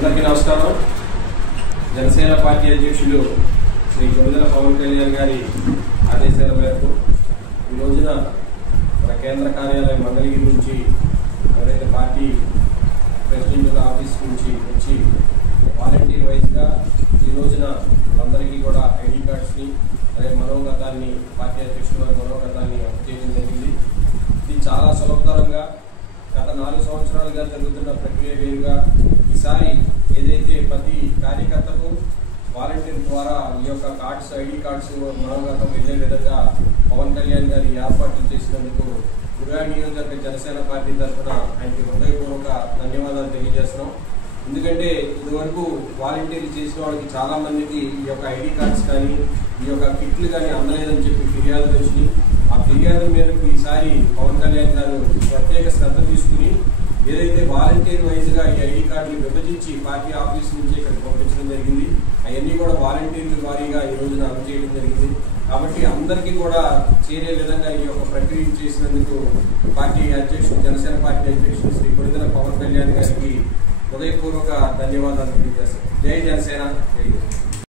అందరికీ నమస్కారం. జనసేన పార్టీ అధ్యక్షులు శ్రీ కొణిదెల పవన్ కళ్యాణ్ గారి ఆదేశాల మేరకు ఈ రోజున మన కేంద్ర కార్యాలయం మంగళగిరి నుంచి ఎవరైతే పార్టీ ప్రెసిడెంట్ ఆఫీస్ నుంచి వచ్చి వాలంటీర్ వైజ్గా ఈ రోజున వాళ్ళందరికీ కూడా ఐడి కార్డ్స్ని అలాగే మనోగతాన్ని పార్టీ అధ్యక్షుల వారి మనోగతాన్ని చేయడం జరిగింది. ఇది చాలా సులభతరంగా గత 4 సంవత్సరాలుగా జరుగుతున్న ప్రక్రియ వేరుగా ఈసారి ఏదైతే ప్రతి కార్యకర్తకు వాలంటీర్ ద్వారా ఈ యొక్క కార్డ్స్ ఐడి కార్డ్స్ మనోగతం వెళ్ళే విధంగా పవన్ కళ్యాణ్ గారి ఏర్పాట్లు చేసినందుకు గురువాడ నియోజకవర్గ జనసేన పార్టీ తరఫున ఆయనకి హృదయపూర్వక ధన్యవాదాలు తెలియజేస్తున్నాం. ఎందుకంటే ఇదివరకు వాలంటీర్లు చేసిన వాళ్ళకి చాలా మందికి ఈ యొక్క ఐడి కార్డ్స్ కానీ ఈ యొక్క కిట్లు కానీ అందలేదని చెప్పి ఫిర్యాదులు వచ్చినాయి. ఆ ఫిర్యాదుల మేరకు ఈసారి పవన్ కళ్యాణ్ గారు ప్రత్యేక శ్రద్ధ తీసుకుని ఏదైతే వాలంటీర్ వైజ్గా ఈ ఐడి కార్డులు విభజించి పార్టీ ఆఫీస్ నుంచి ఇక్కడికి పంపించడం జరిగింది. అవన్నీ కూడా వాలంటీర్ల వారీగా ఈ రోజున అమలు చేయడం జరిగింది. కాబట్టి అందరికీ కూడా చేరే విధంగా ఈ యొక్క ప్రక్రియ చేసినందుకు పార్టీ అధ్యక్షుడు జనసేన పార్టీ అధ్యక్షుడు శ్రీ కొణిదెల పవన్ కళ్యాణ్ గారికి హృదయపూర్వక ధన్యవాదాలు తెలియజేస్తాను. జై జనసేన. జై